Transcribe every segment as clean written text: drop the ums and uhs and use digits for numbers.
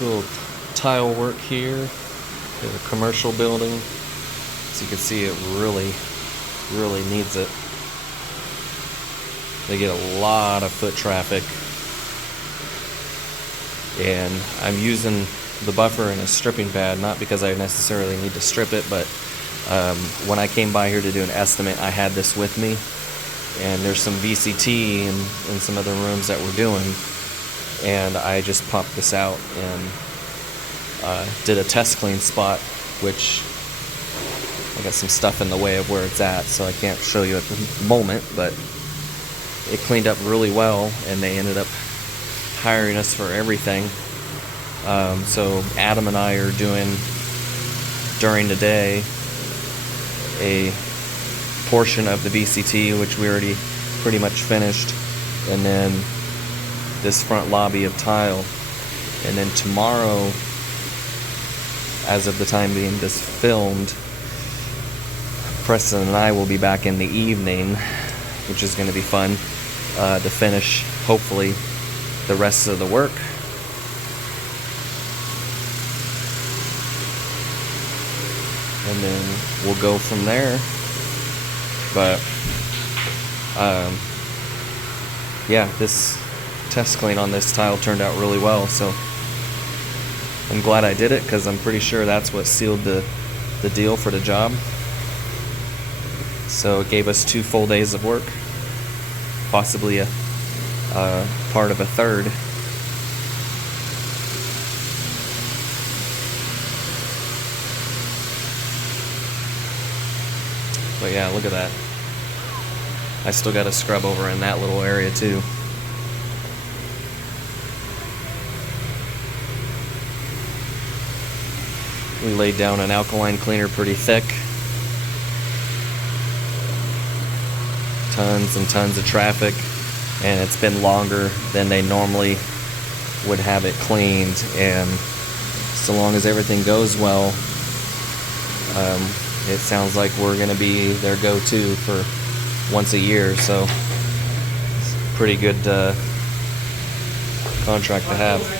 Little tile work here. Got a commercial building. So you can see it really needs it. They get a lot of foot traffic. And I'm using the buffer in a stripping pad, not because I necessarily need to strip it, but when I came by here to do an estimate, I had this with me. And there's some VCT in some other rooms that we're doing. And I just popped this out and did a test clean spot, which I got some stuff in the way of where it's at, so I can't show you at the moment, but it cleaned up really well, and they ended up hiring us for everything. So Adam and I are doing, during the day, a portion of the VCT, which we already pretty much finished, and then this front lobby of tile. And then tomorrow, as of the time being this filmed, Preston and I will be back in the evening, which is going to be fun, to finish, hopefully, the rest of the work. And then we'll go from there. But, yeah, this test clean on this tile turned out really well, so I'm glad I did it, because I'm pretty sure that's what sealed the deal for the job. So it gave us 2 full days of work, possibly a part of a third. But yeah, look at that. I still got to scrub over in that little area too. We laid down an alkaline cleaner pretty thick. Tons and tons of traffic, and it's been longer than they normally would have it cleaned, and so long as everything goes well, it sounds like we're going to be their go-to for once a year, so it's a pretty good contract to have.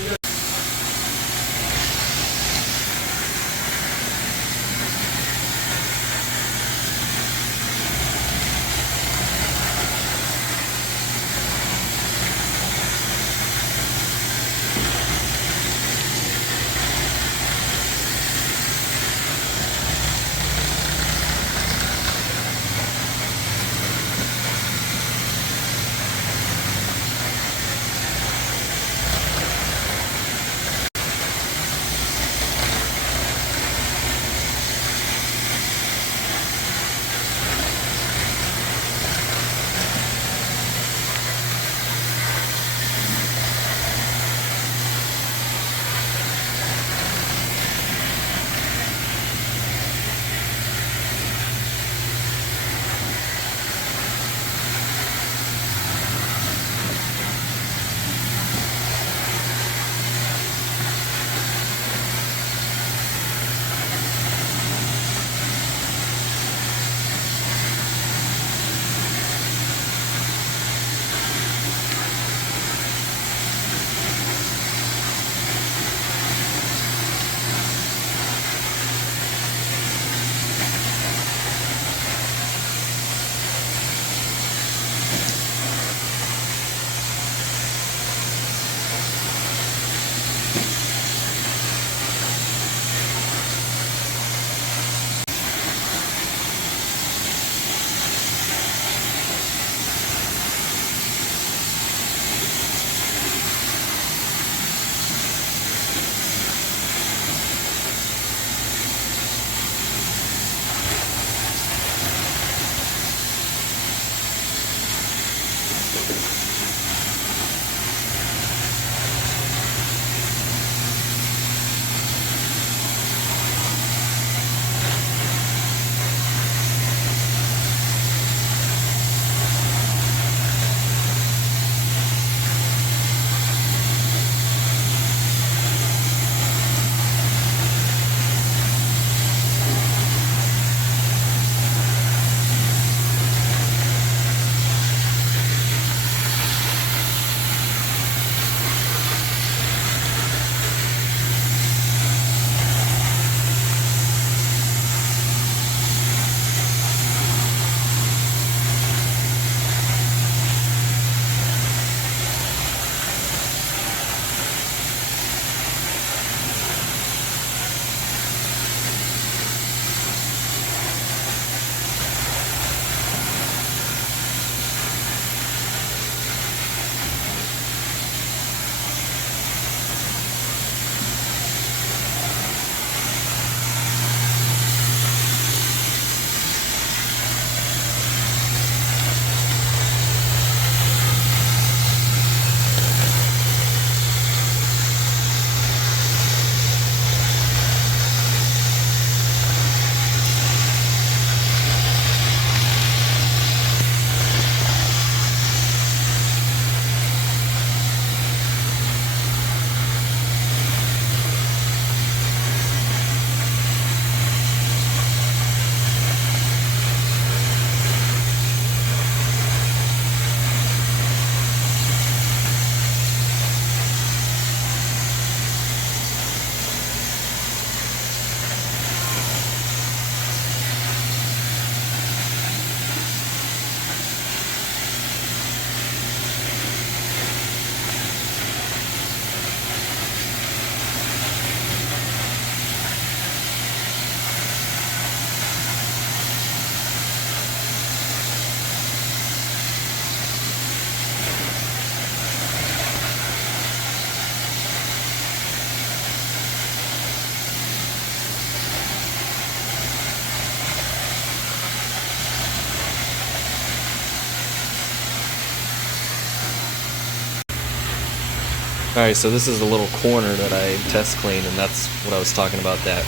Alright, so this is a little corner that I test cleaned, and that's what I was talking about, that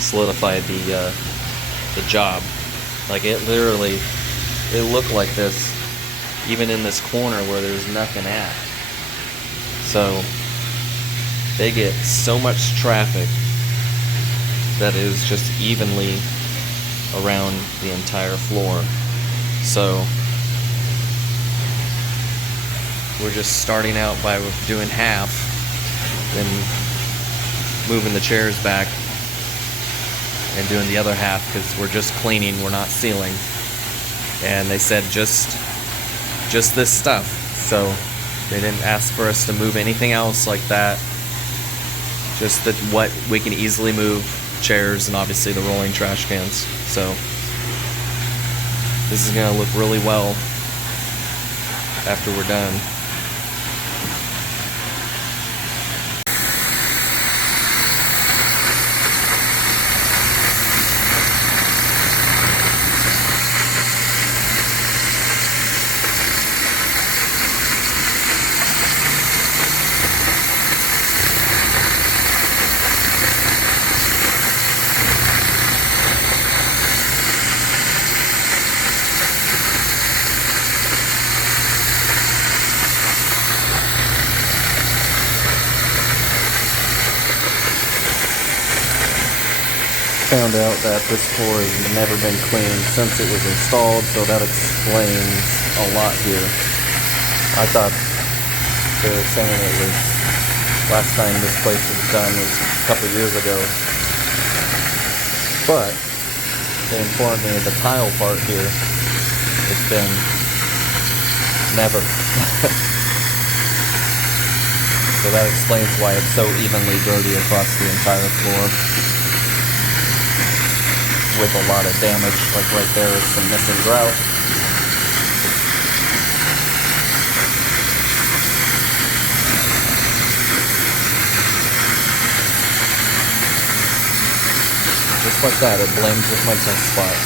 solidified the job. Like, it literally, it looked like this even in this corner where there's nothing at. So they get so much traffic that is just evenly around the entire floor. So we're just starting out by doing half, then moving the chairs back and doing the other half, because we're just cleaning, we're not sealing. And they said just this stuff, so they didn't ask for us to move anything else like that. Just that what we can easily move, chairs and obviously the rolling trash cans. So this is gonna look really well after we're done. Found out that this floor has never been cleaned since it was installed, so that explains a lot here. I thought they were saying it was last time this place was done was a couple years ago, but they informed me the tile part here, it's been never. So that explains why it's so evenly dirty across the entire floor, with a lot of damage. Like right there is some missing grout. Just like that, it blends with my test spot.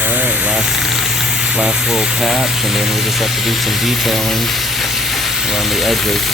Alright, last little patch, and then we just have to do some detailing around the edges.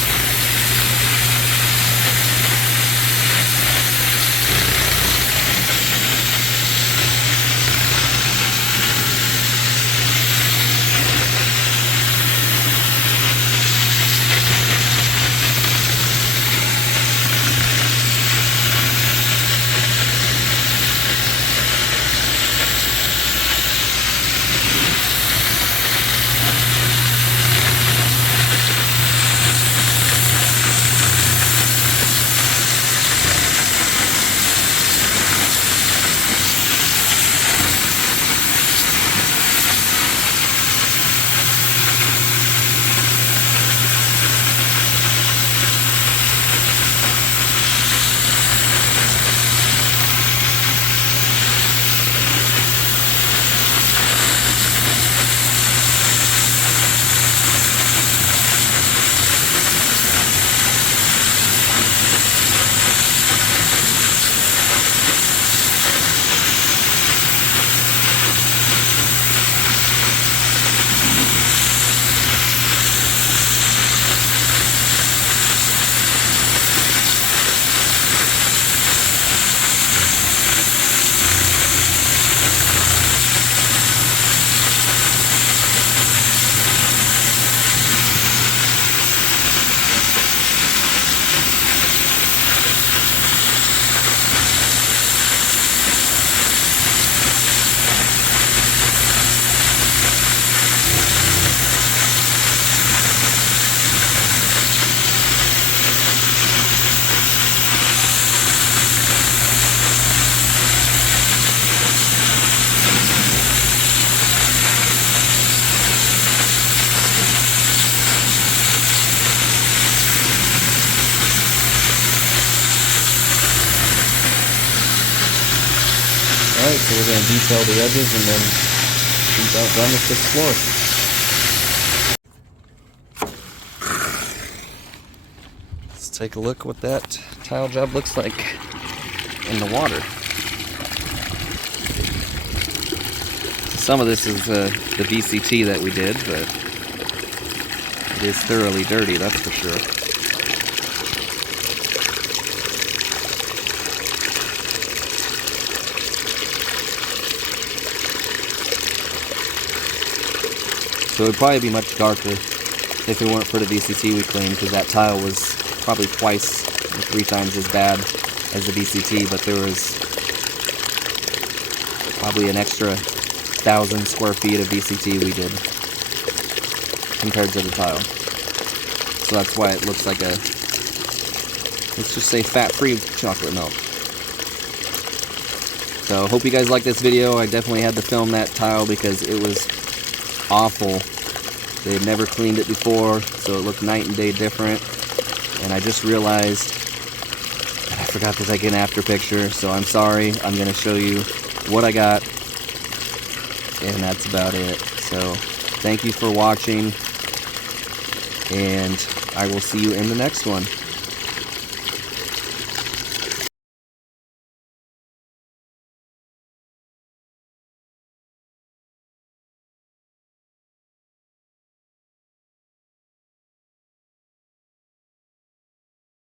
Alright, so we're going to detail the edges and then be about done with this floor. Let's take a look what that tile job looks like in the water. Some of this is the VCT that we did, but it is thoroughly dirty, that's for sure. So it would probably be much darker if it weren't for the VCT we cleaned, because that tile was probably twice or 3 times as bad as the VCT, but there was probably an extra 1,000 square feet of VCT we did compared to the tile. So that's why it looks like a, let's just say, fat-free chocolate milk. So hope you guys like this video. I definitely had to film that tile because it was awful. They had never cleaned it before, so it looked night and day different. And I just realized that I forgot to take an after picture, so I'm sorry. I'm going to show you what I got, and that's about it. So thank you for watching, and I will see you in the next one.